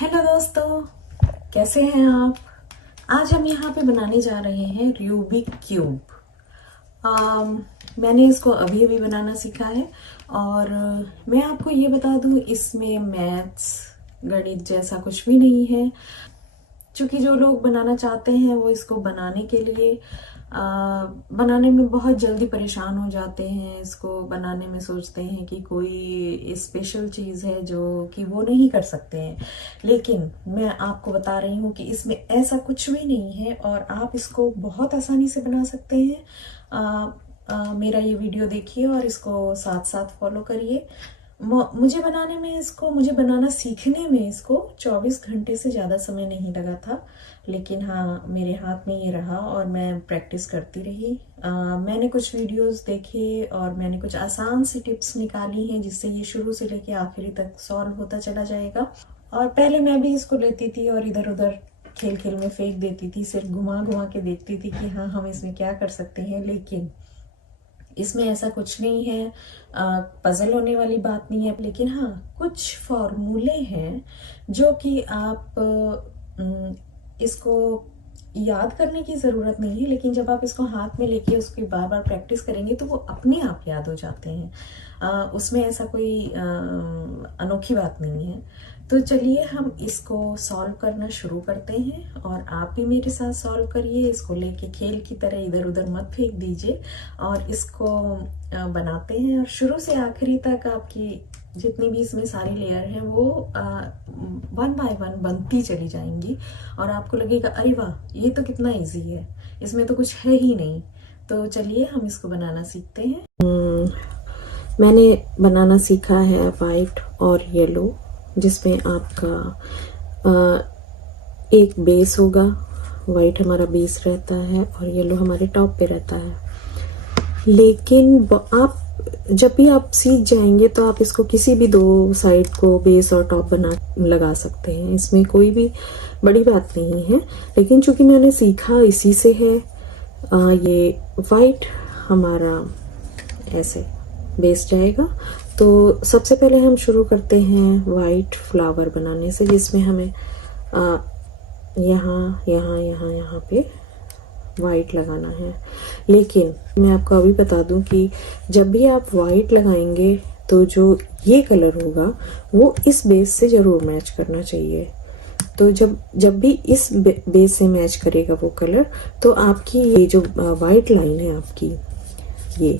Hello दोस्तों, कैसे हैं आप। आज हम यहाँ पे बनाने जा रहे हैं रूबिक क्यूब। आम, मैंने इसको अभी अभी बनाना सीखा है और मैं आपको ये बता दूँ, इसमें मैथ्स गणित जैसा कुछ भी नहीं है। क्योंकि जो लोग बनाना चाहते हैं वो इसको बनाने के लिए बनाने में बहुत जल्दी परेशान हो जाते हैं। इसको बनाने में सोचते हैं कि कोई स्पेशल चीज़ है जो कि वो नहीं कर सकते हैं, लेकिन मैं आपको बता रही हूँ कि इसमें ऐसा कुछ भी नहीं है और आप इसको बहुत आसानी से बना सकते हैं। मेरा ये वीडियो देखिए और इसको साथ साथ फॉलो करिए। मुझे बनाना सीखने में इसको 24 घंटे से ज़्यादा समय नहीं लगा था, लेकिन हाँ, मेरे हाथ में ये रहा और मैं प्रैक्टिस करती रही। मैंने कुछ वीडियोस देखे और मैंने कुछ आसान सी टिप्स निकाली हैं जिससे ये शुरू से लेके आखिरी तक सॉल्व होता चला जाएगा। और पहले मैं भी इसको लेती थी और इधर उधर खेल खेल में फेंक देती थी, सिर्फ घुमा घुमा के देखती थी कि हाँ, हम इसमें क्या कर सकते हैं, लेकिन इसमें ऐसा कुछ नहीं है। पजल होने वाली बात नहीं है, लेकिन हाँ, कुछ फॉर्मूले हैं जो कि आप इसको याद करने की ज़रूरत नहीं है, लेकिन जब आप इसको हाथ में लेके उसकी बार बार प्रैक्टिस करेंगे तो वो अपने आप याद हो जाते हैं। उसमें ऐसा कोई अनोखी बात नहीं है। तो चलिए हम इसको सॉल्व करना शुरू करते हैं और आप भी मेरे साथ सॉल्व करिए। इसको लेके खेल की तरह इधर उधर मत फेंक दीजिए और इसको बनाते हैं और शुरू से आखिरी तक आपकी जितनी भी इसमें सारी लेयर हैं वो 1 बाय 1 बनती चली जाएंगी और आपको लगेगा अरे वाह, ये तो कितना इजी है, इसमें तो कुछ है ही नहीं। तो चलिए हम इसको बनाना सीखते हैं। मैंने बनाना सीखा है वाइट और येलो, जिसमें आपका एक बेस होगा। वाइट हमारा बेस रहता है और येलो हमारे टॉप पे रहता है। लेकिन आप जब भी आप सीख जाएंगे तो आप इसको किसी भी दो साइड को बेस और टॉप बना लगा सकते हैं, इसमें कोई भी बड़ी बात नहीं है। लेकिन चूंकि मैंने सीखा इसी से है, ये वाइट हमारा ऐसे बेस जाएगा। तो सबसे पहले हम शुरू करते हैं वाइट फ्लावर बनाने से, जिसमें हमें यहाँ यहाँ यहाँ यहाँ पे वाइट लगाना है। लेकिन मैं आपको अभी बता दूं कि जब भी आप वाइट लगाएंगे तो जो ये कलर होगा वो इस बेस से जरूर मैच करना चाहिए। तो जब भी इस बेस से मैच करेगा वो कलर, तो आपकी ये जो वाइट लाइन है, आपकी ये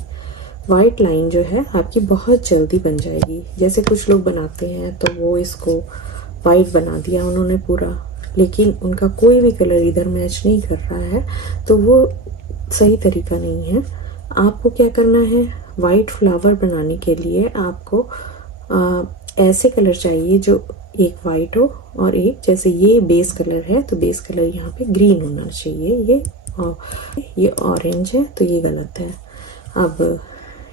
वाइट लाइन जो है आपकी बहुत जल्दी बन जाएगी। जैसे कुछ लोग बनाते हैं तो वो इसको वाइट बना दिया उन्होंने पूरा, लेकिन उनका कोई भी कलर इधर मैच नहीं कर रहा है, तो वो सही तरीका नहीं है। आपको क्या करना है, वाइट फ्लावर बनाने के लिए आपको ऐसे कलर चाहिए जो एक वाइट हो और एक, जैसे ये बेस कलर है तो बेस कलर यहाँ पे ग्रीन होना चाहिए। ये ऑरेंज है तो ये गलत है। अब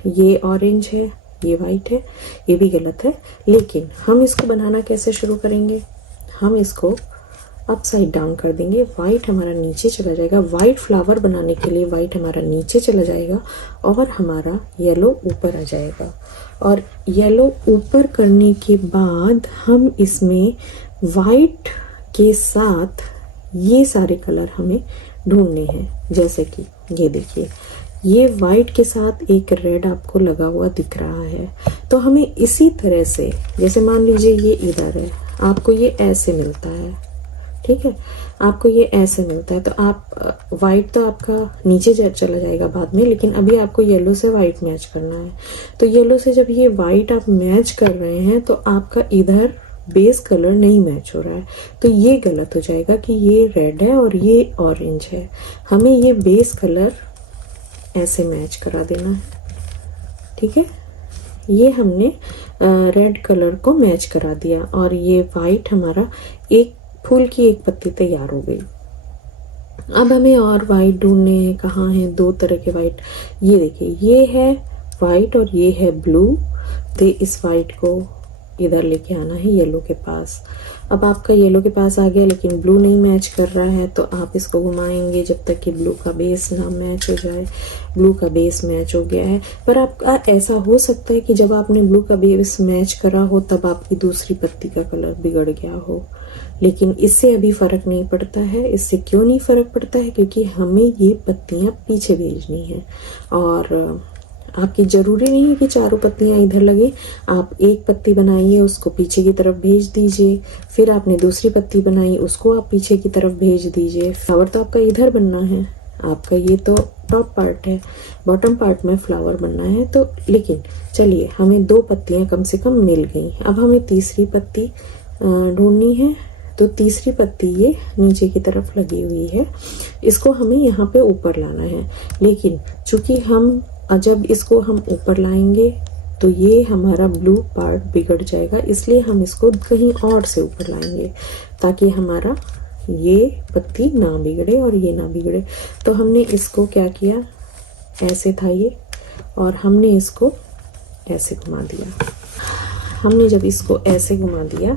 ये ऑरेंज है, ये वाइट है, ये भी गलत है। लेकिन हम इसको बनाना कैसे शुरू करेंगे, हम इसको अपसाइड डाउन कर देंगे। वाइट हमारा नीचे चला जाएगा। वाइट फ्लावर बनाने के लिए वाइट हमारा नीचे चला जाएगा और हमारा येलो ऊपर आ जाएगा। और येलो ऊपर करने के बाद हम इसमें वाइट के साथ ये सारे कलर हमें ढूंढने हैं। जैसे कि ये देखिए, ये वाइट के साथ एक रेड आपको लगा हुआ दिख रहा है, तो हमें इसी तरह से, जैसे मान लीजिए ये इधर है, आपको ये ऐसे मिलता है, ठीक है, आपको ये ऐसे मिलता है, तो आप वाइट तो आपका नीचे चला जाएगा बाद में, लेकिन अभी आपको येलो से वाइट मैच करना है। तो येलो से जब ये वाइट आप मैच कर रहे हैं तो आपका इधर बेस कलर नहीं मैच हो रहा है, तो ये गलत हो जाएगा कि ये रेड है और ये ऑरेंज है। हमें ये बेस कलर ऐसे मैच करा देना है, ठीक है। ये हमने रेड कलर को मैच करा दिया और ये वाइट हमारा एक फूल की एक पत्ती तैयार हो गई। अब हमें और वाइट ढूंढने हैं। कहाँ है, दो तरह के वाइट, ये देखिए, ये है वाइट और ये है ब्लू। तो इस वाइट को इधर लेके आना है येलो के पास। अब आपका येलो के पास आ गया लेकिन ब्लू नहीं मैच कर रहा है, तो आप इसको घुमाएंगे जब तक कि ब्लू का बेस ना मैच हो जाए। ब्लू का बेस मैच हो गया है, पर आपका ऐसा हो सकता है कि जब आपने ब्लू का बेस मैच करा हो तब आपकी दूसरी पत्ती का कलर बिगड़ गया हो, लेकिन इससे अभी फर्क नहीं पड़ता है। इससे क्यों नहीं फर्क पड़ता है? क्योंकि हमें ये पत्तियां पीछे भेजनी है, और आपकी जरूरी नहीं है कि चारों पत्तियां इधर लगे। आप एक पत्ती बनाइए, उसको पीछे की तरफ भेज दीजिए, फिर आपने दूसरी पत्ती बनाई, उसको आप पीछे की तरफ भेज दीजिए। फ्लावर तो आपका इधर बनना है, आपका ये तो टॉप पार्ट है, बॉटम पार्ट में फ्लावर बनना है। तो लेकिन चलिए, हमें 2 पत्तियां कम से कम मिल गई। अब हमें तीसरी पत्ती ढूंढनी है, तो तीसरी पत्ती ये नीचे की तरफ लगी हुई है, इसको हमें यहाँ पे ऊपर लाना है। लेकिन चूंकि हम जब इसको हम ऊपर लाएंगे तो ये हमारा ब्लू पार्ट बिगड़ जाएगा, इसलिए हम इसको कहीं और से ऊपर लाएंगे ताकि हमारा ये पत्ती ना बिगड़े और ये ना बिगड़े। तो हमने इसको क्या किया, ऐसे था ये, और हमने इसको ऐसे घुमा दिया। हमने जब इसको ऐसे घुमा दिया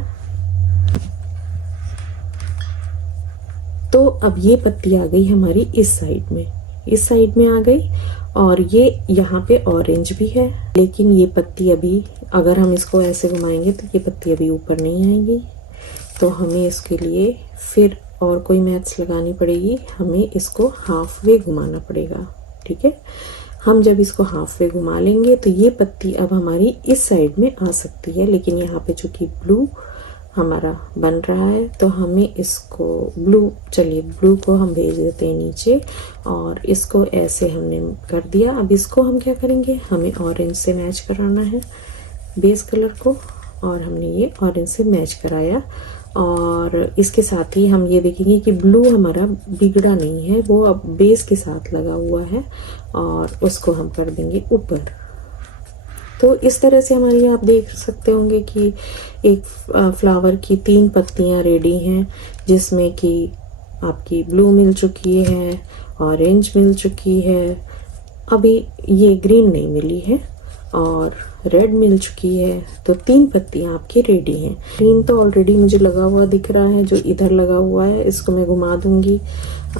तो अब ये पत्ती आ गई हमारी इस साइड में आ गई, और ये यहाँ पे ऑरेंज भी है। लेकिन ये पत्ती अभी, अगर हम इसको ऐसे घुमाएंगे तो ये पत्ती अभी ऊपर नहीं आएगी, तो हमें इसके लिए फिर और कोई मैथ्स लगानी पड़ेगी। हमें इसको हाफ वे घुमाना पड़ेगा, ठीक है। हम जब इसको हाफ वे घुमा लेंगे तो ये पत्ती अब हमारी इस साइड में आ सकती है, लेकिन यहाँ पे चूंकि ब्लू हमारा बन रहा है तो हमें इसको ब्लू को हम भेज देते हैं नीचे, और इसको ऐसे हमने कर दिया। अब इसको हम क्या करेंगे, हमें ऑरेंज से मैच कराना है बेस कलर को, और हमने ये ऑरेंज से मैच कराया। और इसके साथ ही हम ये देखेंगे कि ब्लू हमारा बिगड़ा नहीं है, वो अब बेस के साथ लगा हुआ है, और उसको हम कर देंगे ऊपर। तो इस तरह से हमारी, आप देख सकते होंगे कि एक फ्लावर की 3 पत्तियां रेडी हैं, जिसमें कि आपकी ब्लू मिल चुकी है, ऑरेंज मिल चुकी है, अभी ये ग्रीन नहीं मिली है, और रेड मिल चुकी है। तो 3 पत्तियां आपकी रेडी हैं। ग्रीन तो ऑलरेडी मुझे लगा हुआ दिख रहा है, जो इधर लगा हुआ है, इसको मैं घुमा दूंगी।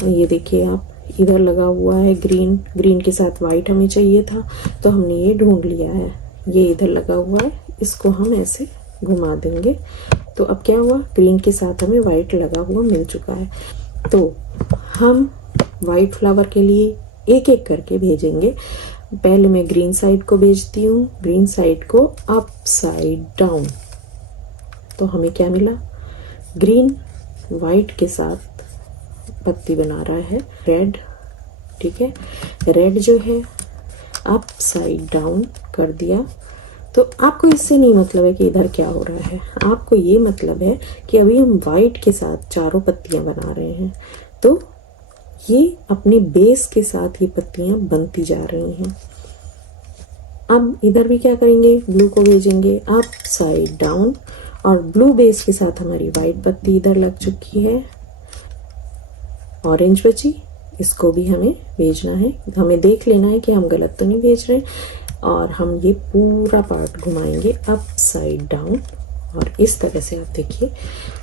ये देखिए आप, इधर लगा हुआ है ग्रीन के साथ वाइट हमें चाहिए था, तो हमने ये ढूंढ लिया है। ये इधर लगा हुआ है, इसको हम ऐसे घुमा देंगे। तो अब क्या हुआ, ग्रीन के साथ हमें वाइट लगा हुआ मिल चुका है। तो हम वाइट फ्लावर के लिए एक एक करके भेजेंगे। पहले मैं ग्रीन साइड को भेजती हूँ, ग्रीन साइड को अप साइड डाउन। तो हमें क्या मिला, ग्रीन वाइट के साथ पत्ती बना रहा है रेड, ठीक है। रेड जो है अप साइड डाउन कर दिया। तो आपको इससे नहीं मतलब है कि इधर क्या हो रहा है, आपको ये मतलब है कि अभी हम वाइट के साथ चारों पत्तियां बना रहे हैं, तो ये अपने बेस के साथ ये पत्तियां बनती जा रही हैं। अब इधर भी क्या करेंगे, ब्लू को भेजेंगे अप साइड डाउन, और ब्लू बेस के साथ हमारी वाइट पत्ती इधर लग चुकी है। ऑरेंज बची, इसको भी हमें भेजना है। हमें देख लेना है कि हम गलत तो नहीं भेज रहे, और हम ये पूरा पार्ट घुमाएंगे अप साइड डाउन, और इस तरह से आप देखिए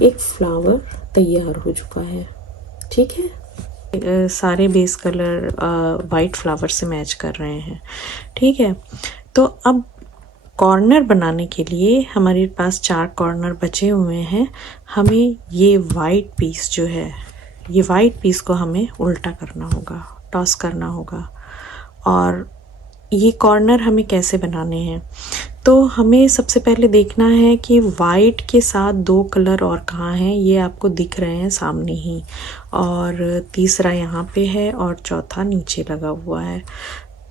एक फ्लावर तैयार हो चुका है, ठीक है। सारे बेस कलर वाइट फ्लावर से मैच कर रहे हैं, ठीक है। तो अब कॉर्नर बनाने के लिए हमारे पास 4 कॉर्नर बचे हुए हैं। हमें ये वाइट पीस जो है, ये वाइट पीस को हमें उल्टा करना होगा, टॉस करना होगा। और ये कॉर्नर हमें कैसे बनाने हैं, तो हमें सबसे पहले देखना है कि वाइट के साथ 2 कलर और कहाँ हैं। ये आपको दिख रहे हैं सामने ही, और तीसरा यहाँ पे है, और चौथा नीचे लगा हुआ है।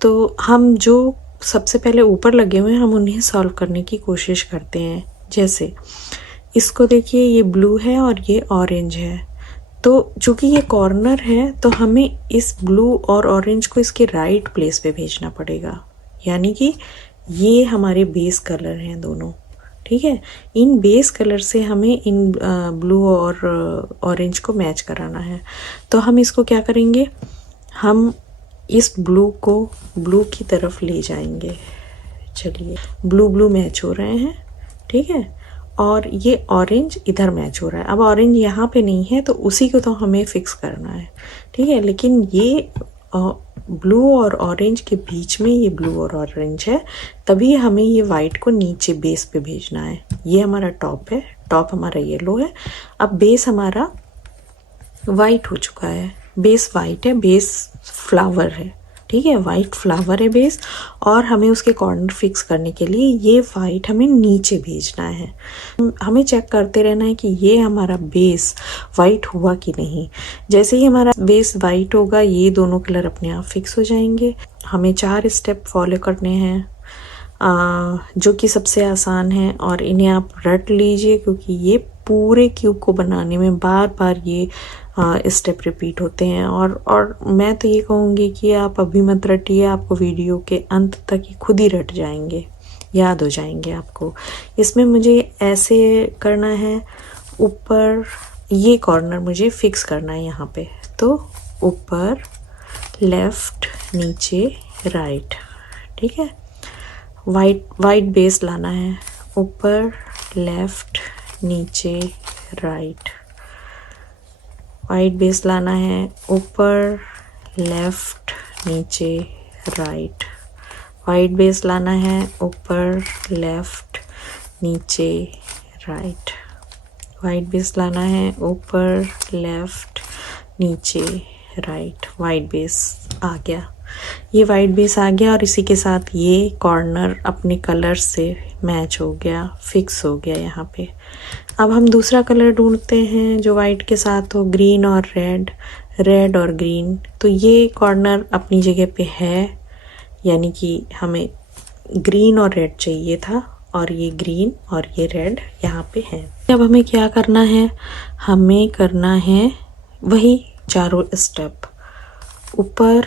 तो हम जो सबसे पहले ऊपर लगे हुए हैं, हम उन्हें सॉल्व करने की कोशिश करते हैं। जैसे इसको देखिए, ये ब्लू है और ये ऑरेंज है, तो चूंकि ये कॉर्नर है तो हमें इस ब्लू और ऑरेंज को इसके राइट प्लेस पे भेजना पड़ेगा, यानी कि ये हमारे बेस कलर हैं दोनों, ठीक है। इन बेस कलर से हमें इन ब्लू और ऑरेंज को मैच कराना है। तो हम इसको क्या करेंगे, हम इस ब्लू को ब्लू की तरफ ले जाएंगे। चलिए, ब्लू मैच हो रहे हैं, ठीक है। और ये ऑरेंज इधर मैच हो रहा है। अब ऑरेंज यहाँ पे नहीं है तो उसी को तो हमें फिक्स करना है, ठीक है। लेकिन ये ब्लू और ऑरेंज के बीच में ये ब्लू और ऑरेंज है, तभी हमें ये वाइट को नीचे बेस पे भेजना है। ये हमारा टॉप है, टॉप हमारा येलो है। अब बेस हमारा वाइट हो चुका है, बेस वाइट है, बेस फ्लावर है, ठीक है। वाइट फ्लावर है बेस, और हमें उसके कॉर्नर फिक्स करने के लिए ये वाइट हमें नीचे भेजना है। हमें चेक करते रहना है कि ये हमारा बेस वाइट हुआ कि नहीं। जैसे ही हमारा बेस वाइट होगा ये दोनों कलर अपने आप फिक्स हो जाएंगे। हमें 4 स्टेप फॉलो करने हैं, जो कि सबसे आसान है, और इन्हें आप रट लीजिए क्योंकि ये पूरे क्यूब को बनाने में बार बार ये स्टेप रिपीट होते हैं। और मैं तो ये कहूँगी कि आप अभी मत रटिए, आपको वीडियो के अंत तक ही खुद ही रट जाएंगे, याद हो जाएंगे आपको। इसमें मुझे ऐसे करना है, ऊपर ये कॉर्नर मुझे फिक्स करना है यहाँ पे, तो ऊपर लेफ्ट नीचे राइट, ठीक है। वाइट बेस लाना है, ऊपर लेफ्ट नीचे राइट। वाइट बेस लाना है, ऊपर लेफ्ट नीचे राइट। वाइट बेस लाना है, ऊपर लेफ्ट नीचे राइट। वाइट बेस लाना है, ऊपर लेफ्ट नीचे राइट। वाइट बेस आ गया, ये वाइट बेस आ गया, और इसी के साथ ये कॉर्नर अपने कलर से मैच हो गया, फिक्स हो गया यहाँ पे। अब हम दूसरा कलर ढूंढते हैं जो वाइट के साथ हो, ग्रीन और रेड, रेड और ग्रीन। तो ये कॉर्नर अपनी जगह पे है, यानी कि हमें ग्रीन और रेड चाहिए था, और ये ग्रीन और ये रेड यहाँ पे है। अब हमें क्या करना है, हमें करना है वही चारों स्टेप, ऊपर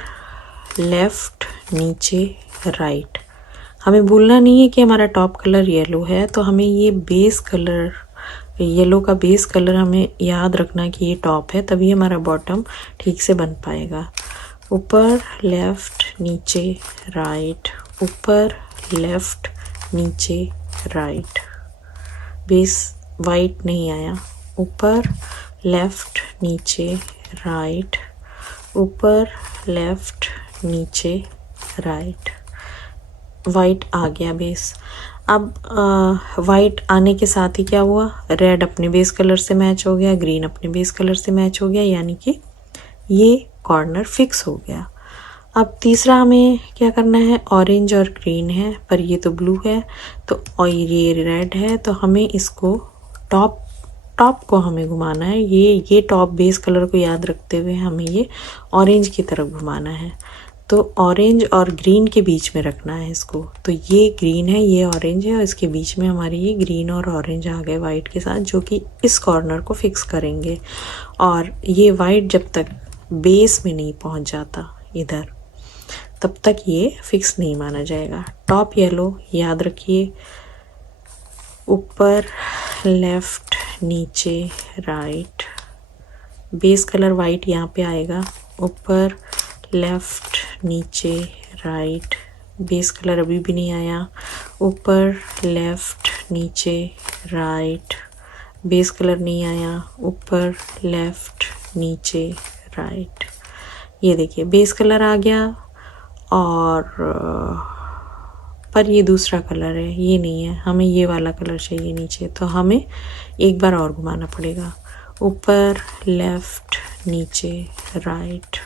लेफ्ट नीचे राइट। हमें भूलना नहीं है कि हमारा टॉप कलर येलो है, तो हमें ये बेस कलर, येलो का बेस कलर हमें याद रखना कि ये टॉप है, तभी हमारा बॉटम ठीक से बन पाएगा। ऊपर लेफ्ट नीचे राइट, ऊपर लेफ्ट नीचे राइट। बेस वाइट नहीं आया, ऊपर लेफ्ट नीचे राइट, ऊपर लेफ्ट नीचे राइट। वाइट आ गया बेस। अब वाइट आने के साथ ही क्या हुआ, रेड अपने बेस कलर से मैच हो गया, ग्रीन अपने बेस कलर से मैच हो गया, यानी कि ये कॉर्नर फिक्स हो गया। अब तीसरा हमें क्या करना है, ऑरेंज और ग्रीन है, पर ये तो ब्लू है, तो और ये रेड है, तो हमें इसको टॉप को हमें घुमाना है। ये टॉप बेस कलर को याद रखते हुए हमें ये ऑरेंज की तरफ घुमाना है। तो ऑरेंज और ग्रीन के बीच में रखना है इसको। तो ये ग्रीन है, ये ऑरेंज है, और इसके बीच में हमारे ये ग्रीन और ऑरेंज आ गए वाइट के साथ, जो कि इस कॉर्नर को फिक्स करेंगे। और ये वाइट जब तक बेस में नहीं पहुंच जाता इधर, तब तक ये फिक्स नहीं माना जाएगा। टॉप येलो याद रखिए, ऊपर लेफ्ट नीचे राइट। बेस कलर वाइट यहाँ पे आएगा, ऊपर लेफ्ट नीचे राइट। बेस कलर अभी भी नहीं आया, ऊपर लेफ्ट नीचे राइट। बेस कलर नहीं आया, ऊपर लेफ्ट नीचे राइट। ये देखिए बेस कलर आ गया, और पर ये दूसरा कलर है, ये नहीं है, हमें ये वाला कलर चाहिए नीचे, तो हमें एक बार और घुमाना पड़ेगा, ऊपर लेफ्ट नीचे राइट।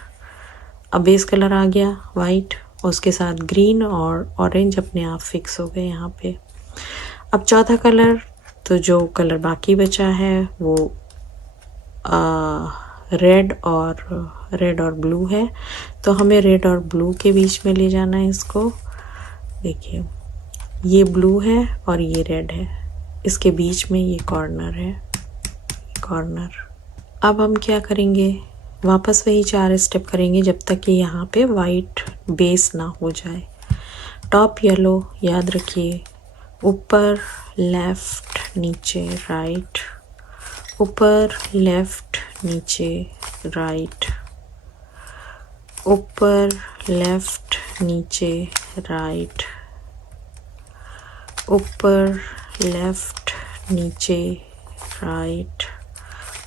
अब बेस कलर आ गया वाइट, उसके साथ ग्रीन और ऑरेंज अपने आप फिक्स हो गए यहाँ पे। अब चौथा कलर, तो जो कलर बाकी बचा है वो रेड और ब्लू है, तो हमें रेड और ब्लू के बीच में ले जाना है इसको। देखिए ये ब्लू है और ये रेड है, इसके बीच में ये कॉर्नर है, कॉर्नर। अब हम क्या करेंगे, वापस वही 4 स्टेप करेंगे जब तक कि यहाँ पे वाइट बेस ना हो जाए। टॉप येलो याद रखिए, ऊपर लेफ्ट नीचे राइट, ऊपर लेफ्ट नीचे राइट, ऊपर लेफ्ट नीचे राइट, ऊपर लेफ्ट नीचे राइट,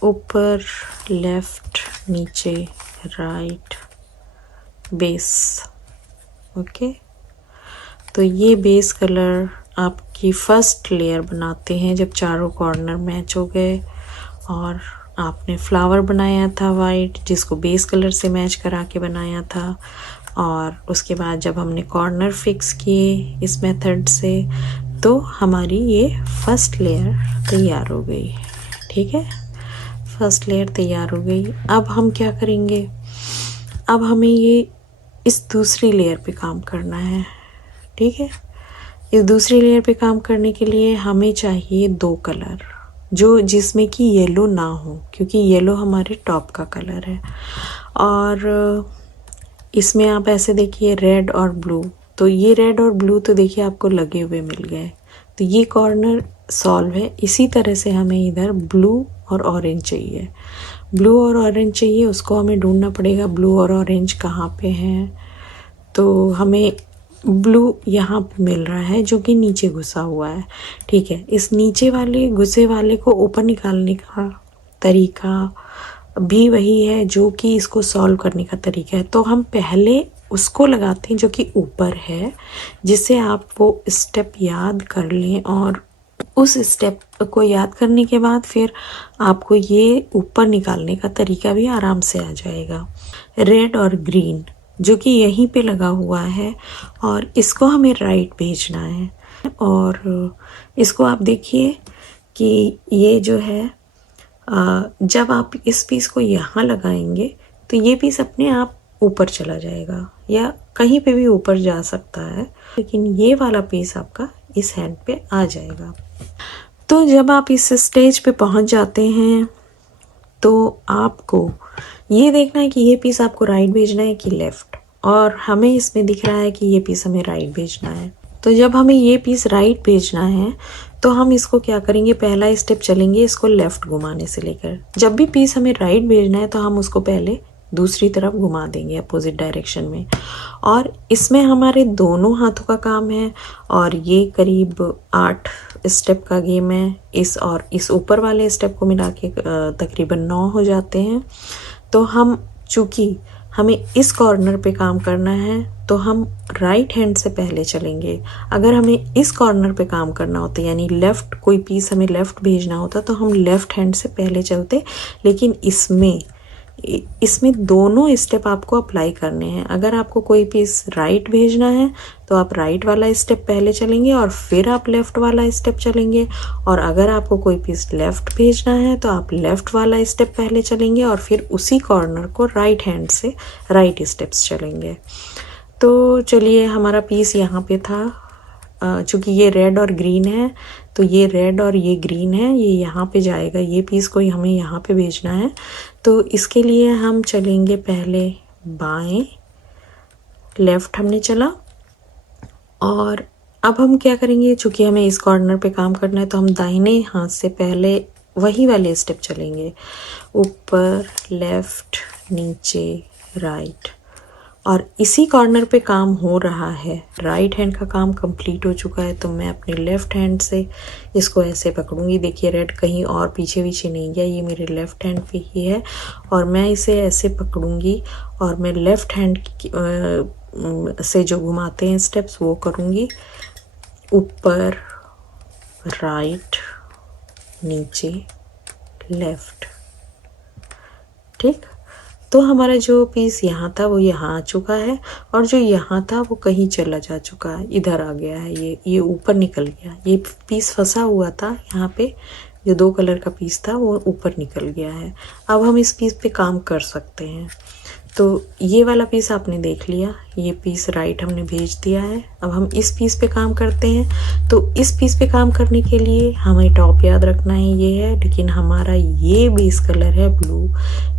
ऊपर लेफ्ट, नीचे राइट, बेस। ओके, तो ये बेस कलर आपकी फर्स्ट लेयर बनाते हैं जब चारों कॉर्नर मैच हो गए और आपने फ्लावर बनाया था वाइट, जिसको बेस कलर से मैच करा के बनाया था। और उसके बाद जब हमने कॉर्नर फिक्स किए इस मेथड से, तो हमारी ये फर्स्ट लेयर तैयार हो गई। ठीक है, फर्स्ट लेयर तैयार हो गई। अब हम क्या करेंगे, अब हमें ये इस दूसरी लेयर पे काम करना है। ठीक है, इस दूसरी लेयर पे काम करने के लिए हमें चाहिए 2 कलर, जो जिसमें कि येलो ना हो, क्योंकि येलो हमारे टॉप का कलर है। और इसमें आप ऐसे देखिए रेड और ब्लू, तो ये रेड और ब्लू तो देखिए आपको लगे हुए मिल गए, तो ये कॉर्नर सॉल्व है। इसी तरह से हमें इधर ब्लू और ऑरेंज चाहिए, ब्लू और ऑरेंज चाहिए, उसको हमें ढूंढना पड़ेगा ब्लू और ऑरेंज कहाँ पे हैं। तो हमें ब्लू यहाँ पे मिल रहा है जो कि नीचे घुसा हुआ है। ठीक है, इस नीचे वाले घुसे वाले को ऊपर निकालने का तरीका भी वही है जो कि इसको सॉल्व करने का तरीका है। तो हम पहले उसको लगाते हैं जो कि ऊपर है, जिससे आप वो स्टेप याद कर लें, और उस स्टेप को याद करने के बाद फिर आपको ये ऊपर निकालने का तरीका भी आराम से आ जाएगा। रेड और ग्रीन जो कि यहीं पे लगा हुआ है, और इसको हमें राइट भेजना है। और इसको आप देखिए कि ये जो है, जब आप इस पीस को यहाँ लगाएंगे तो ये पीस अपने आप ऊपर चला जाएगा, या कहीं पे भी ऊपर जा सकता है, लेकिन ये वाला पीस आपका इस हैंड पे आ जाएगा। तो जब आप इस स्टेज पे पहुंच जाते हैं तो आपको ये देखना है कि ये पीस आपको राइट भेजना है कि लेफ़्ट, और हमें इसमें दिख रहा है कि ये पीस हमें राइट भेजना है। तो जब हमें ये पीस राइट भेजना है तो हम इसको क्या करेंगे, पहला स्टेप चलेंगे इसको लेफ़्ट घुमाने से लेकर। जब भी पीस हमें राइट भेजना है तो हम उसको पहले दूसरी तरफ घुमा देंगे अपोजिट डायरेक्शन में, और इसमें हमारे दोनों हाथों का काम है। और ये करीब 8 स्टेप का गेम है, इस और इस ऊपर वाले स्टेप को मिला के तकरीबन 9 हो जाते हैं। तो हम चूँकि हमें इस कॉर्नर पे काम करना है तो हम राइट हैंड से पहले चलेंगे। अगर हमें इस कॉर्नर पे काम करना होता यानी लेफ़्ट, कोई पीस हमें लेफ़्ट भेजना होता तो हम लेफ़्ट हैंड से पहले चलते, लेकिन इसमें दोनों स्टेप आपको अप्लाई करने हैं। अगर आपको कोई पीस राइट भेजना है तो आप राइट वाला स्टेप पहले चलेंगे और फिर आप लेफ़्ट वाला स्टेप चलेंगे, और अगर आपको कोई पीस लेफ़्ट भेजना है तो आप लेफ़्ट वाला स्टेप पहले चलेंगे और फिर उसी कॉर्नर को राइट हैंड से राइट स्टेप्स चलेंगे। तो चलिए, हमारा पीस यहाँ पे था, चूँकि ये रेड और ग्रीन है तो ये रेड और ये ग्रीन है, ये यहाँ पे जाएगा, ये पीस को हमें यहाँ पे भेजना है। तो इसके लिए हम चलेंगे पहले बाएं, लेफ़्ट हमने चला, और अब हम क्या करेंगे, चूँकि हमें इस कॉर्नर पे काम करना है तो हम दाहिने हाथ से पहले वही वाले स्टेप चलेंगे, ऊपर लेफ़्ट, नीचे राइट। और इसी कॉर्नर पे काम हो रहा है, राइट हैंड का काम कंप्लीट हो चुका है, तो मैं अपने लेफ़्ट हैंड से इसको ऐसे पकड़ूंगी। देखिए रेड कहीं और पीछे पीछे नहीं गया, ये मेरे लेफ़्ट हैंड पे ही है, और मैं इसे ऐसे पकड़ूंगी और मैं लेफ़्ट हैंड से जो घुमाते हैं स्टेप्स वो करूँगी, ऊपर राइट, नीचे लेफ़्ट। ठीक, तो हमारा जो पीस यहाँ था वो यहाँ आ चुका है, और जो यहाँ था वो कहीं चला जा चुका है, इधर आ गया है, ये ऊपर निकल गया। ये पीस फंसा हुआ था यहाँ पे, जो 2 कलर का पीस था वो ऊपर निकल गया है। अब हम इस पीस पे काम कर सकते हैं। तो ये वाला पीस आपने देख लिया, ये पीस राइट हमने भेज दिया है। अब हम इस पीस पे काम करते हैं। तो इस पीस पे काम करने के लिए हमें टॉप याद रखना है ये है, लेकिन हमारा ये बेस कलर है ब्लू,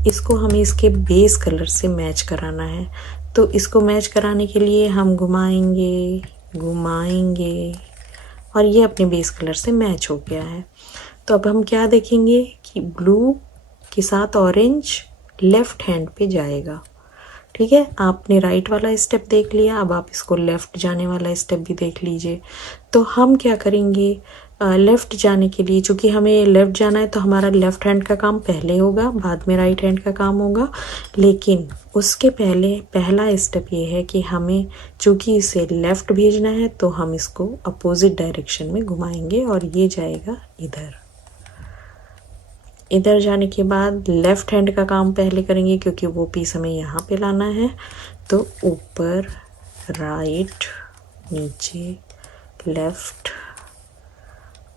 इसको हमें इसके बेस कलर से मैच कराना है। तो इसको मैच कराने के लिए हम घुमाएंगे घुमाएंगे, और ये अपने बेस कलर से मैच हो गया है। तो अब हम क्या देखेंगे कि ब्लू के साथ ऑरेंज लेफ़्ट हैंड पे जाएगा। ठीक है, आपने राइट वाला स्टेप देख लिया, अब आप इसको लेफ़्ट जाने वाला स्टेप भी देख लीजिए। तो हम क्या करेंगे, लेफ़्ट जाने के लिए, चूँकि हमें लेफ़्ट जाना है तो हमारा लेफ़्ट हैंड का काम पहले होगा, बाद में राइट हैंड का काम होगा। लेकिन उसके पहले पहला स्टेप ये है कि हमें, चूँकि इसे लेफ़्ट भेजना है तो हम इसको अपोजिट डायरेक्शन में घुमाएंगे और ये जाएगा इधर। इधर जाने के बाद लेफ़्ट हैंड का काम पहले करेंगे क्योंकि वो पीस हमें यहाँ पे लाना है। तो ऊपर, राइट, नीचे, लेफ़्ट,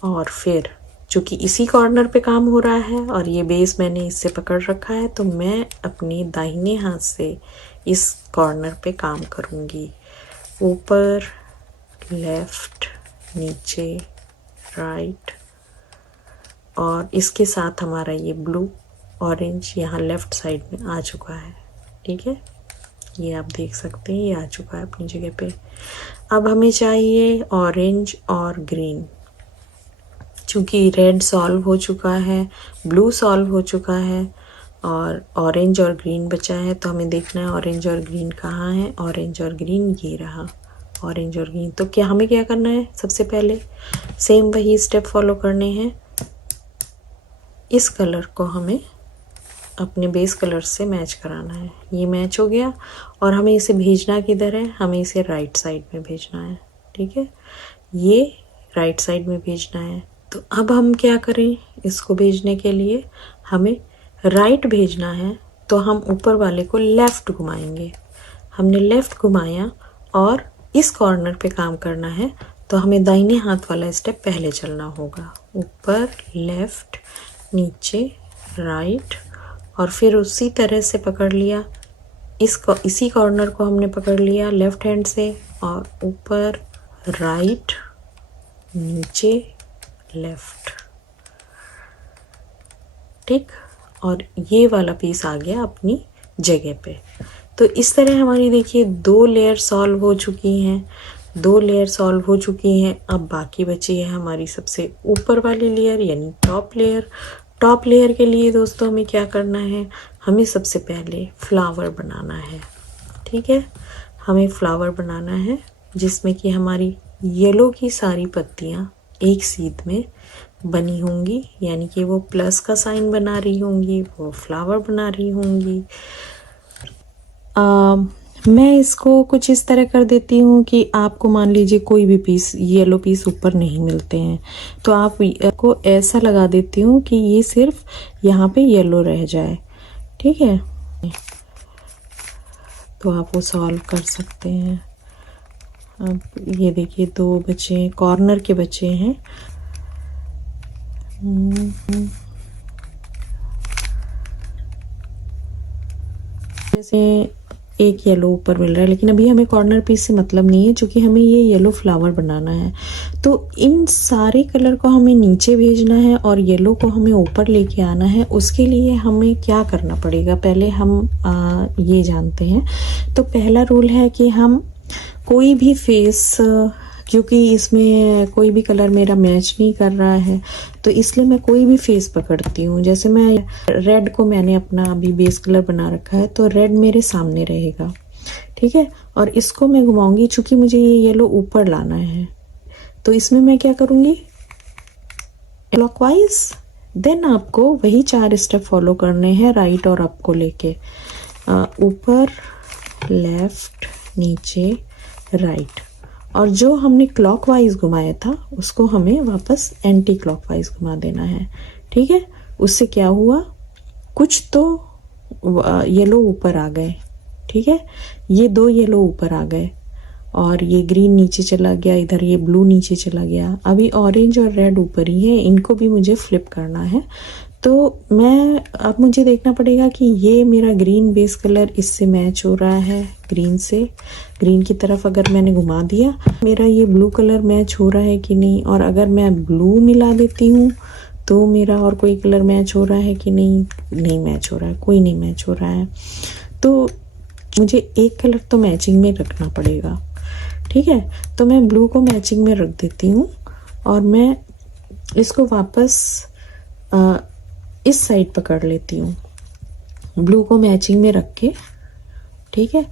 और फिर चूँकि इसी कॉर्नर पे काम हो रहा है और ये बेस मैंने इससे पकड़ रखा है तो मैं अपने दाहिने हाथ से इस कॉर्नर पे काम करूँगी। ऊपर, लेफ़्ट, नीचे, राइट, और इसके साथ हमारा ये ब्लू ऑरेंज यहाँ लेफ़्ट साइड में आ चुका है। ठीक है, ये आप देख सकते हैं, ये आ चुका है अपनी जगह पे। अब हमें चाहिए ऑरेंज और ग्रीन। चूँकि रेड सॉल्व हो चुका है, ब्लू सॉल्व हो चुका है और ऑरेंज और ग्रीन बचा है, तो हमें देखना है ऑरेंज और ग्रीन कहाँ है। ऑरेंज और ग्रीन ये रहा, ऑरेंज और ग्रीन। तो क्या हमें क्या करना है, सबसे पहले सेम वही स्टेप फॉलो करने हैं। इस कलर को हमें अपने बेस कलर से मैच कराना है। ये मैच हो गया और हमें इसे भेजना किधर है, हमें इसे राइट साइड में भेजना है। ठीक है, ये राइट साइड में भेजना है। तो अब हम क्या करें, इसको भेजने के लिए हमें राइट भेजना है तो हम ऊपर वाले को लेफ़्ट घुमाएंगे। हमने लेफ़्ट घुमाया और इस कॉर्नर पे काम करना है तो हमें दाहिने हाथ वाला स्टेप पहले चलना होगा। ऊपर, लेफ़्ट, नीचे, राइट, और फिर उसी तरह से पकड़ लिया, इसको इसी कॉर्नर को हमने पकड़ लिया लेफ़्ट हैंड से और ऊपर, राइट, नीचे, लेफ़्ट। ठीक, और ये वाला पीस आ गया अपनी जगह पे। तो इस तरह हमारी देखिए 2 लेयर सॉल्व हो चुकी हैं, 2 लेयर सॉल्व हो चुकी हैं। अब बाकी बची है हमारी सबसे ऊपर वाली लेयर यानी टॉप लेयर। टॉप लेयर के लिए दोस्तों हमें क्या करना है, हमें सबसे पहले फ्लावर बनाना है। ठीक है, हमें फ्लावर बनाना है जिसमें कि हमारी येलो की सारी पत्तियाँ एक सीध में बनी होंगी, यानी कि वो प्लस का साइन बना रही होंगी, वो फ्लावर बना रही होंगी। मैं इसको कुछ इस तरह कर देती हूँ कि आपको मान लीजिए कोई भी पीस, येलो पीस ऊपर नहीं मिलते हैं तो आप को ऐसा लगा देती हूँ कि ये सिर्फ यहाँ पे येलो रह जाए। ठीक है, तो आप वो सॉल्व कर सकते हैं। अब ये देखिए 2 बचे हैं, कॉर्नर के बचे हैं। जैसे एक येलो ऊपर मिल रहा है, लेकिन अभी हमें कॉर्नर पीस से मतलब नहीं है क्योंकि हमें ये येलो फ्लावर बनाना है। तो इन सारे कलर को हमें नीचे भेजना है और येलो को हमें ऊपर लेके आना है। उसके लिए हमें क्या करना पड़ेगा, पहले हम ये जानते हैं। तो पहला रूल है कि हम कोई भी फेस, क्योंकि इसमें कोई भी कलर मेरा मैच नहीं कर रहा है तो इसलिए मैं कोई भी फेस पकड़ती हूँ। जैसे मैं रेड को, मैंने अपना अभी बेस कलर बना रखा है तो रेड मेरे सामने रहेगा। ठीक है, और इसको मैं घुमाऊंगी, चूंकि मुझे ये येलो ऊपर लाना है तो इसमें मैं क्या करूँगी, क्लॉकवाइज। देन आपको वही 4 स्टेप फॉलो करने हैं राइट और अप को लेके, ऊपर, लेफ्ट, नीचे, राइट। और जो हमने क्लॉकवाइज घुमाया था उसको हमें वापस एंटी क्लॉकवाइज घुमा देना है। ठीक है, उससे क्या हुआ, कुछ तो येलो ऊपर आ गए। ठीक है, ये 2 येलो ऊपर आ गए और ये ग्रीन नीचे चला गया, इधर ये ब्लू नीचे चला गया। अभी ऑरेंज और रेड ऊपर ही है, इनको भी मुझे फ्लिप करना है। तो अब मुझे देखना पड़ेगा कि ये मेरा ग्रीन बेस कलर इससे मैच हो रहा है, ग्रीन से, ग्रीन की तरफ अगर मैंने घुमा दिया, मेरा ये ब्लू कलर मैच हो रहा है कि नहीं। और अगर मैं ब्लू मिला देती हूँ तो मेरा और कोई कलर मैच हो रहा है कि नहीं, नहीं मैच हो रहा है, कोई नहीं मैच हो रहा है। तो मुझे एक कलर तो मैचिंग में रखना पड़ेगा। ठीक है, तो मैं ब्लू को मैचिंग में रख देती हूँ और मैं इसको वापस इस साइड पकड़ लेती हूँ, ब्लू को मैचिंग में रख के। ठीक है,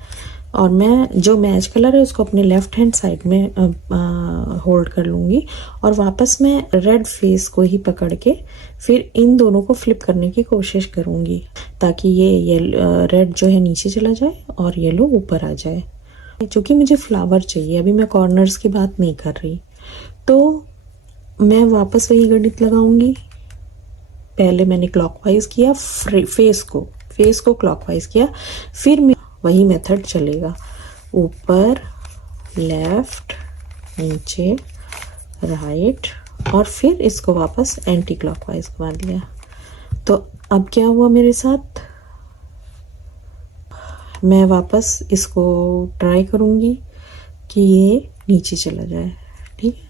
और मैं जो मैच कलर है उसको अपने लेफ्ट हैंड साइड में होल्ड कर लूँगी और वापस मैं रेड फेस को ही पकड़ के फिर इन दोनों को फ्लिप करने की कोशिश करूँगी ताकि ये रेड जो है नीचे चला जाए और येलो ऊपर आ जाए। चूँकि मुझे फ्लावर चाहिए, अभी मैं कॉर्नर्स की बात नहीं कर रही, तो मैं वापस वही गणित लगाऊंगी। पहले मैंने क्लॉकवाइज किया, फेस को क्लॉकवाइज किया, फिर वही मेथड चलेगा, ऊपर लेफ्ट नीचे राइट और फिर इसको वापस एंटी क्लॉकवाइज घुमा दिया। तो अब क्या हुआ मेरे साथ, मैं वापस इसको ट्राई करूँगी कि ये नीचे चला जाए। ठीक है,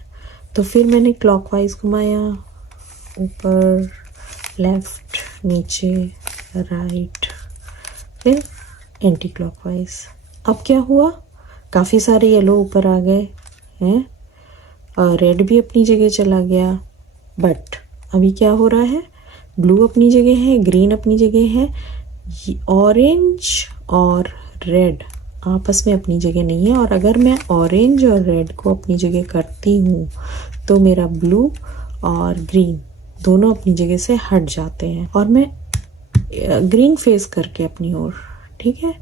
तो फिर मैंने क्लॉकवाइज घुमाया, ऊपर लेफ्ट नीचे राइट फिर एंटी क्लॉकवाइज। अब क्या हुआ, काफ़ी सारे येलो ऊपर आ गए हैं और रेड भी अपनी जगह चला गया। बट अभी क्या हो रहा है, ब्लू अपनी जगह है, ग्रीन अपनी जगह है, ऑरेंज और रेड आपस में अपनी जगह नहीं है। और अगर मैं ऑरेंज और रेड को अपनी जगह करती हूँ तो मेरा ब्लू और ग्रीन दोनों अपनी जगह से हट जाते हैं और मैं ग्रीन फेस करके अपनी ओर, ठीक है,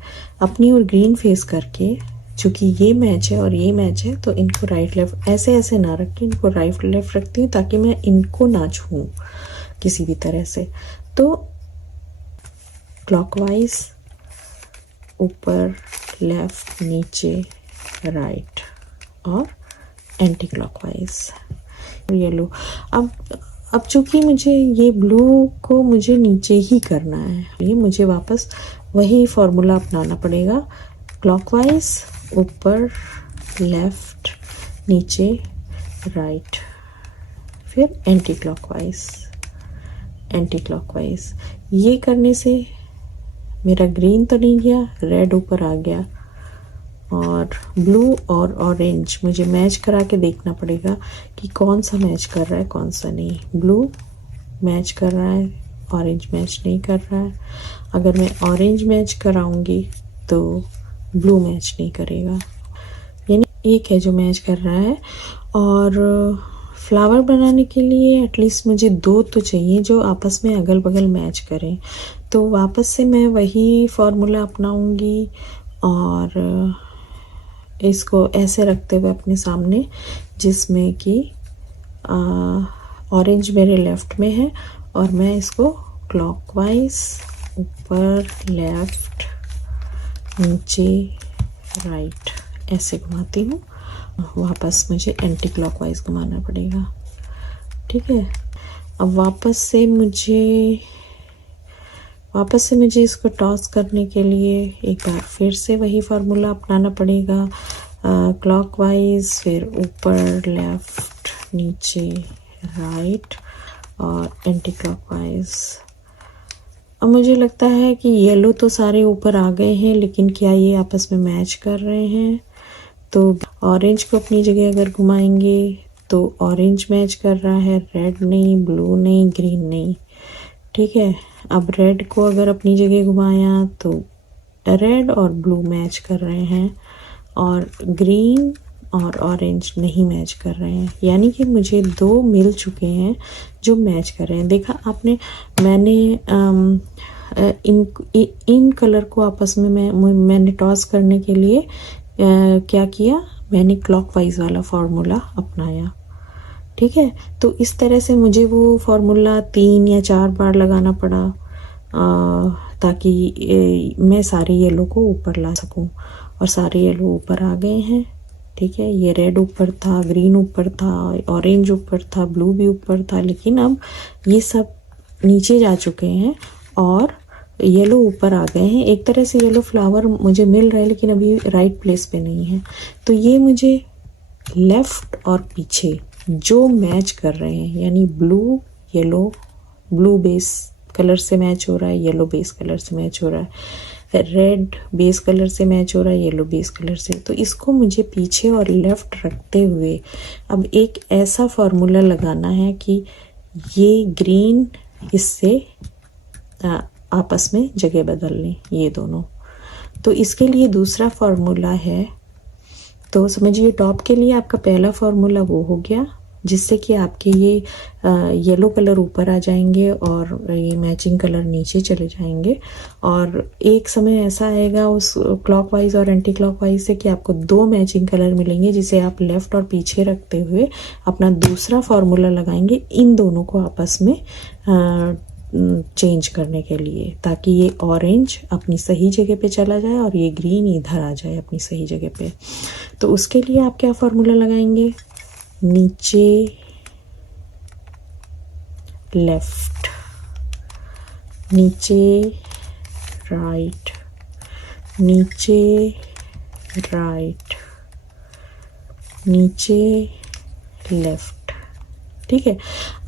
अपनी ओर ग्रीन फेस करके, चूँकि ये मैच है और ये मैच है तो इनको राइट लेफ्ट ऐसे ऐसे ना रख के इनको राइट लेफ्ट रखती हूँ ताकि मैं इनको ना छूऊं किसी भी तरह से। तो क्लॉकवाइज, ऊपर लेफ्ट नीचे राइट और एंटी क्लॉकवाइज येलो। अब चूंकि मुझे ये ब्लू को मुझे नीचे ही करना है, ये मुझे वापस वही फॉर्मूला अपनाना पड़ेगा, क्लॉकवाइज ऊपर लेफ्ट नीचे राइट फिर एंटी क्लॉकवाइज। ये करने से मेरा ग्रीन तो नहीं गया, रेड ऊपर आ गया और ब्लू और ऑरेंज मुझे मैच करा के देखना पड़ेगा कि कौन सा मैच कर रहा है कौन सा नहीं। ब्लू मैच कर रहा है, ऑरेंज मैच नहीं कर रहा है। अगर मैं ऑरेंज मैच कराऊंगी तो ब्लू मैच नहीं करेगा, यानी एक है जो मैच कर रहा है। और फ्लावर बनाने के लिए एटलीस्ट मुझे दो तो चाहिए जो आपस में अगल बगल मैच करें। तो वापस से मैं वही फॉर्मूला अपनाऊंगी और इसको ऐसे रखते हुए अपने सामने, जिसमें कि ऑरेंज मेरे लेफ्ट में है और मैं इसको क्लॉकवाइज ऊपर लेफ्ट नीचे राइट ऐसे घुमाती हूँ। वापस मुझे एंटी क्लॉकवाइज घुमाना पड़ेगा। ठीक है, अब वापस से मुझे इसको टॉस करने के लिए एक बार फिर से वही फार्मूला अपनाना पड़ेगा, क्लॉकवाइज फिर ऊपर लेफ्ट नीचे राइट और एंटी क्लॉकवाइज। अब मुझे लगता है कि येलो तो सारे ऊपर आ गए हैं, लेकिन क्या ये आपस में मैच कर रहे हैं? तो ऑरेंज को अपनी जगह अगर घुमाएंगे तो ऑरेंज मैच कर रहा है, रेड नहीं, ब्लू नहीं, ग्रीन नहीं। ठीक है, अब रेड को अगर अपनी जगह घुमाया तो रेड और ब्लू मैच कर रहे हैं और ग्रीन और ऑरेंज नहीं मैच कर रहे हैं, यानी कि मुझे दो मिल चुके हैं जो मैच कर रहे हैं। देखा आपने, मैंने इन कलर को आपस में मैंने टॉस करने के लिए क्या किया, मैंने क्लॉकवाइज वाला फार्मूला अपनाया। ठीक है, तो इस तरह से मुझे वो फार्मूला 3 या 4 बार लगाना पड़ा ताकि मैं सारे येलो को ऊपर ला सकूं, और सारे येलो ऊपर आ गए हैं। ठीक है, ये रेड ऊपर था, ग्रीन ऊपर था, ऑरेंज ऊपर था, ब्लू भी ऊपर था, लेकिन अब ये सब नीचे जा चुके हैं और येलो ऊपर आ गए हैं। एक तरह से येलो फ्लावर मुझे मिल रहा है, लेकिन अभी राइट प्लेस पे नहीं है। तो ये मुझे लेफ्ट और पीछे जो मैच कर रहे हैं, यानी blue yellow, blue base colour से मैच हो रहा है, येलो बेस कलर से मैच हो रहा है, रेड बेस कलर से मैच हो रहा है, येलो बेस कलर से, तो इसको मुझे पीछे और लेफ्ट रखते हुए अब एक ऐसा फार्मूला लगाना है कि ये ग्रीन इससे आपस में जगह बदल लें, ये दोनों। तो इसके लिए दूसरा फार्मूला है, तो समझिए टॉप के लिए आपका पहला फार्मूला वो हो गया, जिससे कि आपके ये येलो कलर ऊपर आ जाएंगे और ये मैचिंग कलर नीचे चले जाएंगे। और एक समय ऐसा आएगा उस क्लॉकवाइज और एंटी क्लॉकवाइज से कि आपको दो मैचिंग कलर मिलेंगे, जिसे आप लेफ्ट और पीछे रखते हुए अपना दूसरा फार्मूला लगाएंगे इन दोनों को आपस में चेंज करने के लिए, ताकि ये ऑरेंज अपनी सही जगह पे चला जाए और ये ग्रीन इधर आ जाए अपनी सही जगह पे। तो उसके लिए आप क्या फार्मूला लगाएंगे, नीचे लेफ्ट, नीचे राइट, नीचे राइट, नीचे लेफ्ट। ठीक है,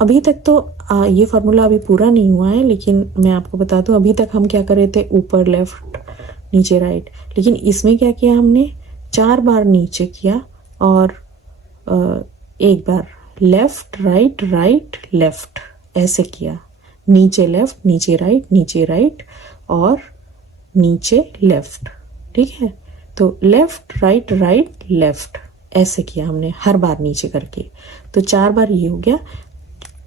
अभी तक तो ये फार्मूला अभी पूरा नहीं हुआ है, लेकिन मैं आपको बता दूं अभी तक हम क्या कर रहे थे, ऊपर लेफ्ट नीचे राइट, लेकिन इसमें क्या किया हमने, 4 बार नीचे किया और एक बार लेफ्ट राइट राइट लेफ्ट, ऐसे किया, नीचे लेफ्ट नीचे राइट और नीचे लेफ्ट। ठीक है, तो लेफ्ट राइट राइट लेफ्ट ऐसे किया हमने हर बार नीचे करके, तो 4 बार ये हो गया।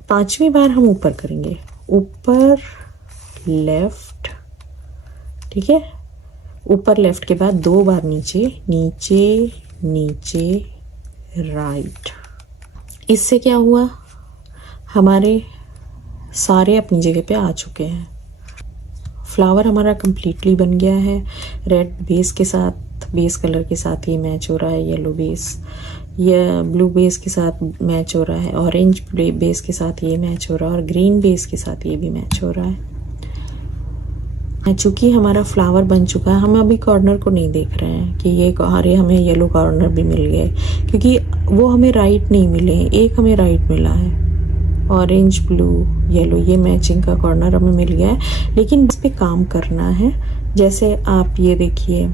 5वीं बार हम ऊपर करेंगे, ऊपर लेफ्ट। ठीक है, ऊपर लेफ्ट के बाद 2 बार नीचे, नीचे नीचे राइट। इससे क्या हुआ, हमारे सारे अपनी जगह पे आ चुके हैं। फ्लावर हमारा कंप्लीटली बन गया है, रेड बेस के साथ, बेस कलर के साथ ये मैच हो रहा है, येलो बेस या ब्लू बेस के साथ मैच हो रहा है, ऑरेंज बेस के साथ ये मैच हो रहा है और ग्रीन बेस के साथ ये भी मैच हो रहा है। चूंकि हमारा फ्लावर बन चुका है, हम अभी कॉर्नर को नहीं देख रहे हैं कि ये अरे हमें येलो कॉर्नर भी मिल गए, क्योंकि वो हमें राइट नहीं मिले, एक हमें राइट मिला है, ऑरेंज ब्लू येलो ये मैचिंग का कॉर्नर हमें मिल गया है। लेकिन इस पे काम करना है, जैसे आप ये देखिए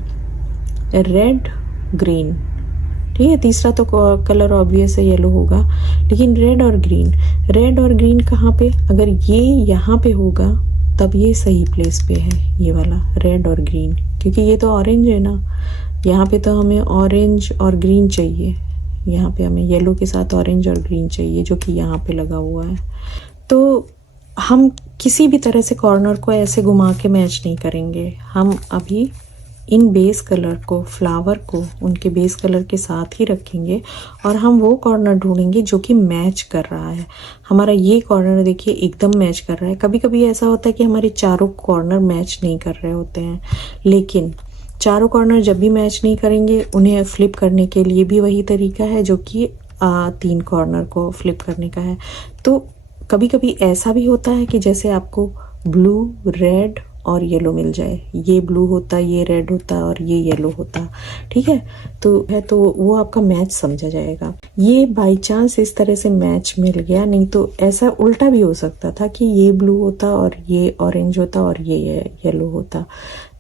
रेड ग्रीन, ठीक है, तीसरा तो कलर ऑब्वियस है येलो होगा, लेकिन रेड और ग्रीन कहाँ पे, अगर ये यहाँ पे होगा तब ये सही प्लेस पे है, ये वाला रेड और ग्रीन, क्योंकि ये तो ऑरेंज है ना, यहाँ पे तो हमें ऑरेंज और ग्रीन चाहिए, यहाँ पे हमें येलो के साथ ऑरेंज और ग्रीन चाहिए, जो कि यहाँ पे लगा हुआ है। तो हम किसी भी तरह से कॉर्नर को ऐसे घुमा के मैच नहीं करेंगे, हम अभी इन बेस कलर को, फ्लावर को उनके बेस कलर के साथ ही रखेंगे और हम वो कॉर्नर ढूंढेंगे जो कि मैच कर रहा है। हमारा ये कॉर्नर देखिए एकदम मैच कर रहा है। कभी कभी ऐसा होता है कि हमारे चारों कॉर्नर मैच नहीं कर रहे होते हैं, लेकिन चारों कॉर्नर जब भी मैच नहीं करेंगे, उन्हें फ्लिप करने के लिए भी वही तरीका है जो कि 3 कॉर्नर को फ्लिप करने का है। तो कभी कभी ऐसा भी होता है कि जैसे आपको ब्लू, रेड और येलो मिल जाए, ये ब्लू होता, ये रेड होता और ये येलो होता, ठीक है, तो वो आपका मैच समझा जाएगा। ये बाय चांस इस तरह से मैच मिल गया, नहीं तो ऐसा उल्टा भी हो सकता था कि ये ब्लू होता और ये ऑरेंज होता और ये येलो होता।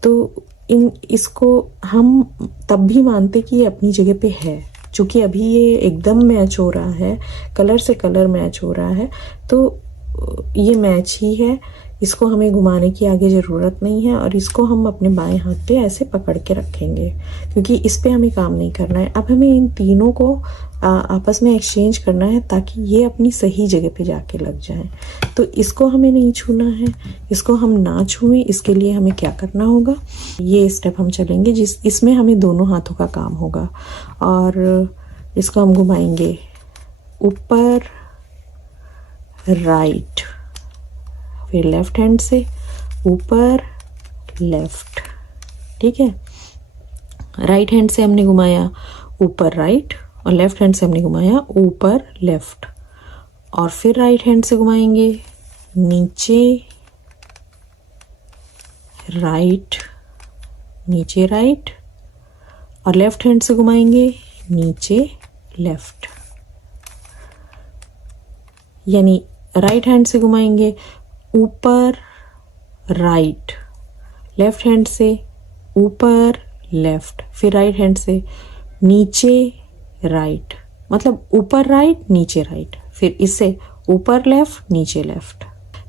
तो इसको हम तब भी मानते कि ये अपनी जगह पे है, चूंकि अभी ये एकदम मैच हो रहा है, कलर से कलर मैच हो रहा है, तो ये मैच ही है। इसको हमें घुमाने की आगे ज़रूरत नहीं है और इसको हम अपने बाएं हाथ पे ऐसे पकड़ के रखेंगे, क्योंकि इस पे हमें काम नहीं करना है। अब हमें इन तीनों को आपस में एक्सचेंज करना है ताकि ये अपनी सही जगह पे जाके लग जाए। तो इसको हमें नहीं छूना है, इसको हम ना छुएं, इसके लिए हमें क्या करना होगा, ये स्टेप हम चलेंगे इसमें हमें दोनों हाथों का काम होगा। और इसको हम घुमाएंगे ऊपर राइट, फिर लेफ्ट हैंड से ऊपर लेफ्ट, ठीक है। राइट हैंड से हमने घुमाया ऊपर राइट और लेफ्ट हैंड से हमने घुमाया ऊपर लेफ्ट, और फिर राइट हैंड से घुमाएंगे नीचे राइट, नीचे राइट, और लेफ्ट हैंड से घुमाएंगे नीचे लेफ्ट। यानी राइट हैंड से घुमाएंगे ऊपर राइट, लेफ्ट हैंड से ऊपर लेफ्ट, फिर राइट हैंड से नीचे राइट, मतलब ऊपर राइट नीचे राइट, फिर इससे ऊपर लेफ्ट नीचे लेफ्ट।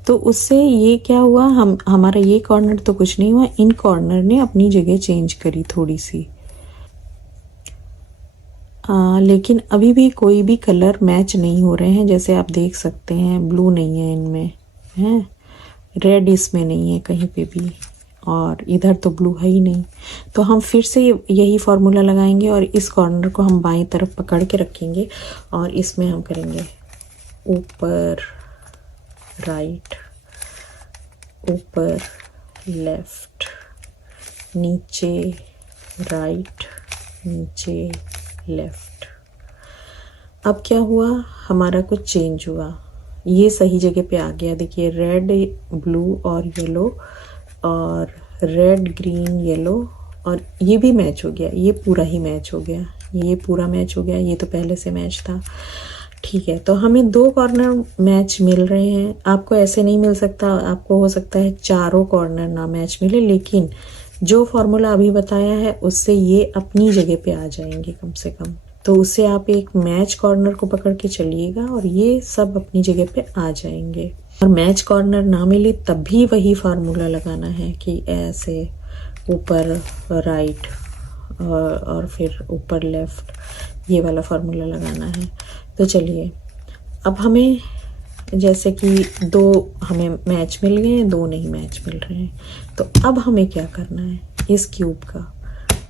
तो तो उससे ये क्या हुआ, हमारा ये कॉर्नर तो कुछ नहीं हुआ, इन कॉर्नर ने अपनी जगह चेंज करी थोड़ी सी। लेकिन अभी भी कोई भी कलर मैच नहीं हो रहे हैं। जैसे आप देख सकते हैं ब्लू नहीं है इनमें, है रेड इसमें नहीं है कहीं पे भी, और इधर तो ब्लू है ही नहीं। तो हम फिर से यही फॉर्मूला लगाएंगे और इस कॉर्नर को हम बाईं तरफ पकड़ के रखेंगे और इसमें हम करेंगे ऊपर राइट, ऊपर लेफ्ट, नीचे राइट, नीचे लेफ्ट। अब क्या हुआ, हमारा कुछ चेंज हुआ, ये सही जगह पे आ गया। देखिए रेड ब्लू और येलो, और रेड ग्रीन येलो, और ये भी मैच हो गया, ये पूरा ही मैच हो गया, ये पूरा मैच हो गया, ये तो पहले से मैच था। ठीक है, तो हमें दो कॉर्नर मैच मिल रहे हैं। आपको ऐसे नहीं मिल सकता, आपको हो सकता है चारों कॉर्नर ना मैच मिले, लेकिन जो फॉर्मूला अभी बताया है उससे ये अपनी जगह पे आ जाएंगे कम से कम। तो उससे आप एक मैच कॉर्नर को पकड़ के चलिएगा और ये सब अपनी जगह पे आ जाएंगे। और मैच कॉर्नर ना मिले तब भी वही फार्मूला लगाना है कि ऐसे ऊपर राइट और फिर ऊपर लेफ्ट, ये वाला फार्मूला लगाना है। तो चलिए, अब हमें जैसे कि दो हमें मैच मिल गए, दो नहीं मैच मिल रहे हैं, तो अब हमें क्या करना है, इस क्यूब का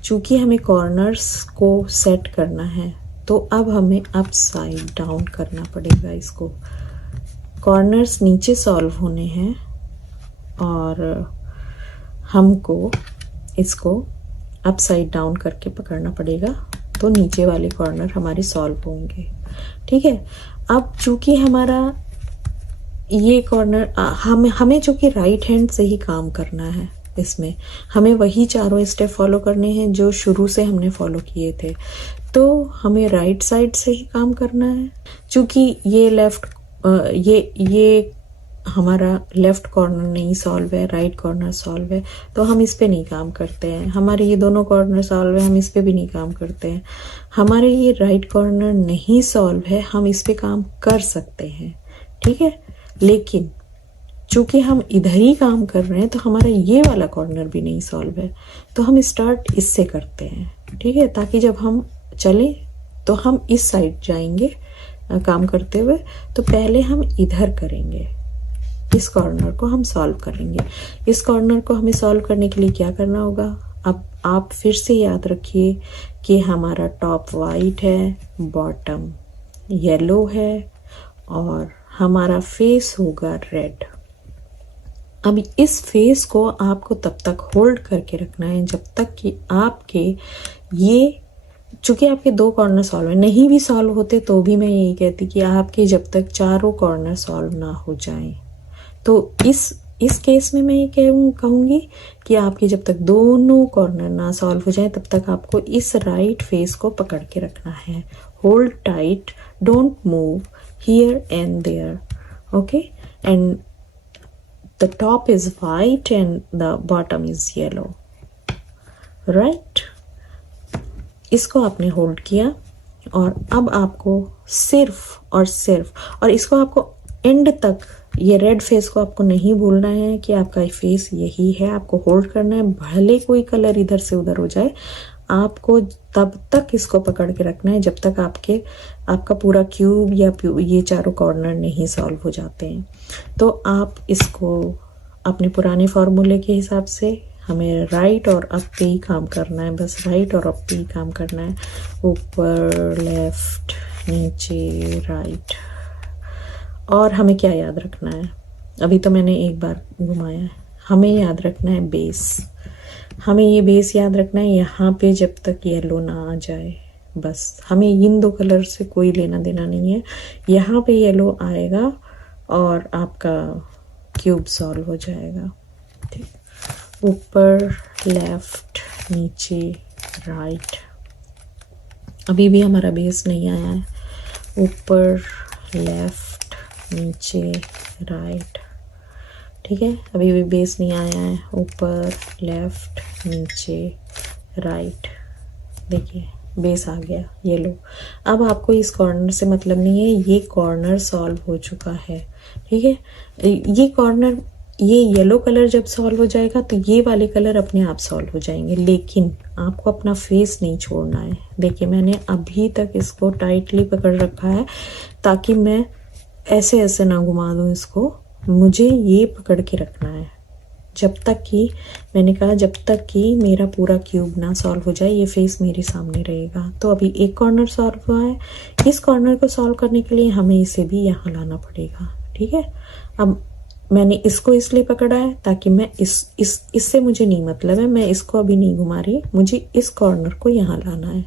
चूंकि हमें कॉर्नर्स को सेट करना है तो अब हमें अपसाइड डाउन करना पड़ेगा। इसको कॉर्नर्स नीचे सॉल्व होने हैं और हमको इसको अपसाइड डाउन करके पकड़ना पड़ेगा, तो नीचे वाले कॉर्नर हमारे सॉल्व होंगे। ठीक है, अब चूंकि हमारा ये कॉर्नर हमें चूंकि राइट हैंड से ही काम करना है, इसमें हमें वही चारों स्टेप फॉलो करने हैं जो शुरू से हमने फॉलो किए थे, तो हमें राइट साइड से ही काम करना है। चूंकि ये लेफ्ट ये हमारा लेफ्ट कॉर्नर नहीं सॉल्व है, राइट कॉर्नर सॉल्व है, तो हम इस पे नहीं काम करते हैं। हमारे ये दोनों कॉर्नर सॉल्व है, हम इस पे भी नहीं काम करते हैं। हमारे ये राइट कॉर्नर नहीं सॉल्व है, हम इस पे काम कर सकते हैं। ठीक है, लेकिन चूंकि हम इधर ही काम कर रहे हैं तो हमारा ये वाला कॉर्नर भी नहीं सॉल्व है, तो हम स्टार्ट इससे करते हैं। ठीक है, ताकि जब हम चलें तो हम इस साइड जाएंगे काम करते हुए। तो पहले हम इधर करेंगे, इस कॉर्नर को हम सॉल्व करेंगे। इस कॉर्नर को हमें सॉल्व करने के लिए क्या करना होगा, अब आप फिर से याद रखिए कि हमारा टॉप वाइट है, बॉटम येलो है और हमारा फेस होगा रेड। अब इस फेस को आपको तब तक होल्ड करके रखना है जब तक कि आपके ये, चूंकि आपके दो कॉर्नर सॉल्व है, नहीं भी सॉल्व होते तो भी मैं यही कहती कि आपके जब तक चारों कॉर्नर सॉल्व ना हो जाएं, तो इस केस में मैं ये कहूँगी कि आपके जब तक दोनों कॉर्नर ना सॉल्व हो जाए तब तक आपको इस राइट फेस को पकड़ के रखना है। Hold tight, don't move here and there, okay. And the top is white and the bottom is yellow, right? इसको आपने होल्ड किया और अब आपको सिर्फ और इसको आपको एंड तक, ये रेड फेस को आपको नहीं भूलना है कि आपका फेस यही है, आपको होल्ड करना है। भले कोई कलर इधर से उधर हो जाए, आपको तब तक इसको पकड़ के रखना है जब तक आपका पूरा क्यूब या ये चारों कॉर्नर नहीं सॉल्व हो जाते हैं। तो आप इसको अपने पुराने फॉर्मूले के हिसाब से, हमें राइट और अप पे ही काम करना है, बस राइट और अप पे ही काम करना है। ऊपर लेफ्ट, नीचे राइट। और हमें क्या याद रखना है, अभी तो मैंने एक बार घुमाया है, हमें याद रखना है बेस। हमें ये बेस याद रखना है यहाँ पे जब तक येलो ना आ जाए, बस हमें इन दो कलर से कोई लेना देना नहीं है। यहाँ पे येलो आएगा और आपका क्यूब सॉल्व हो जाएगा। ठीक, ऊपर लेफ्ट, नीचे राइट। अभी भी हमारा बेस नहीं आया है। ऊपर लेफ्ट, नीचे राइट। ठीक है, अभी भी बेस नहीं आया है। ऊपर लेफ्ट, नीचे राइट। देखिए बेस आ गया येलो। अब आपको इस कॉर्नर से मतलब नहीं है, ये कॉर्नर सॉल्व हो चुका है। ठीक है। ये कॉर्नर, ये येलो कलर जब सॉल्व हो जाएगा तो ये वाले कलर अपने आप सॉल्व हो जाएंगे, लेकिन आपको अपना फेस नहीं छोड़ना है। देखिए मैंने अभी तक इसको टाइटली पकड़ रखा है ताकि मैं ऐसे ऐसे ना घुमा दूँ इसको, मुझे ये पकड़ के रखना है जब तक कि, मैंने कहा जब तक कि मेरा पूरा क्यूब ना सॉल्व हो जाए, ये फेस मेरे सामने रहेगा। तो अभी एक कॉर्नर सॉल्व हुआ है, इस कॉर्नर को सॉल्व करने के लिए हमें इसे भी यहाँ लाना पड़ेगा, ठीक है। अब मैंने इसको इसलिए पकड़ा है ताकि मैं इससे मुझे नहीं मतलब है, मैं इसको अभी नहीं घुमा रही, मुझे इस कॉर्नर को यहाँ लाना है।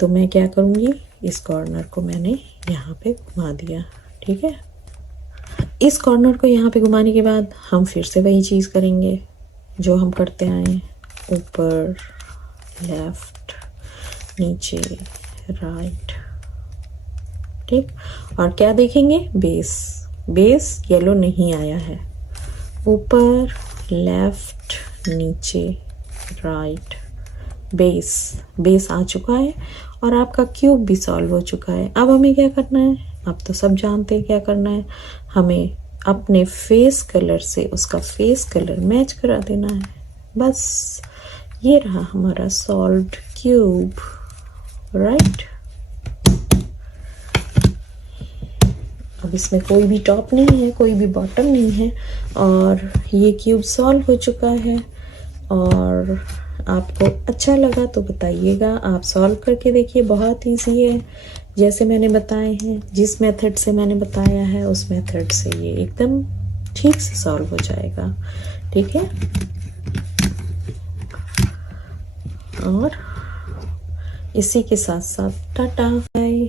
तो मैं क्या करूँगी, इस कॉर्नर को मैंने यहाँ पे घुमा दिया, ठीक है। इस कॉर्नर को यहाँ पे घुमाने के बाद हम फिर से वही चीज़ करेंगे जो हम करते आए, ऊपर लेफ्ट, नीचे राइट, ठीक। और क्या देखेंगे, बेस, बेस येलो नहीं आया है, ऊपर लेफ्ट नीचे राइट, बेस, बेस आ चुका है और आपका क्यूब भी सॉल्व हो चुका है। अब हमें क्या करना है, आप तो सब जानते हैं क्या करना है, हमें अपने फेस कलर से उसका फेस कलर मैच करा देना है, बस। ये रहा हमारा सॉल्व्ड क्यूब, राइट। अब इसमें कोई भी टॉप नहीं है, कोई भी बॉटम नहीं है और ये क्यूब सॉल्व हो चुका है। और आपको अच्छा लगा तो बताइएगा, आप सॉल्व करके देखिए, बहुत इजी है जैसे मैंने बताए हैं, जिस मेथड से मैंने बताया है उस मेथड से ये एकदम ठीक से सॉल्व हो जाएगा, ठीक है। और इसी के साथ साथ टाटा बाय।